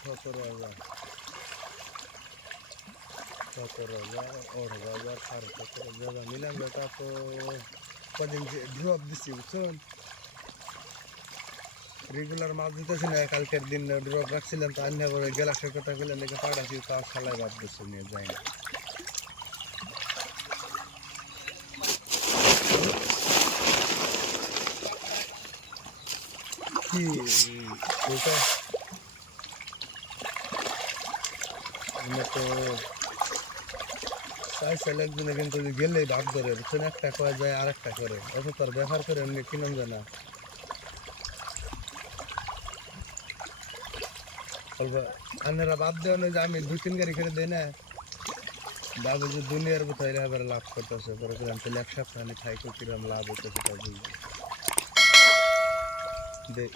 17,000 18,000 সাড়ে 17,000 মিলাম তা তো কদিন ড্রপ দিচ্ছি বুঝছেন রেগুলার মাছ দিতেছি না কালকের দিন ড্রপ রাখছিলাম তো আন্না করে গেলাসের কথা বললেন দেখে পাড়াছি তাও সালাই বাদ দিচ্ছে নিয়ে যাই না কি ওটা আমরা তো চাইলে একদিনে কিন্তু গেলেই ভাগ ধরে বুঝছেন একটা কয়ে যায় আর একটা করে অত তার ব্যবহার করে এমনি কিনম যায় না আন্নারা বাদ দেওয়া যে আমি 2-3 গাড়ি করে দেয় না বাবু যে দুনিয়ার কোথায় এবার লাভ করতেছে পরে কিরম তাহলে এক সপ্তাহ আমি খাইকে কিরম লাভ হইতেছে তা বুঝলি দেখ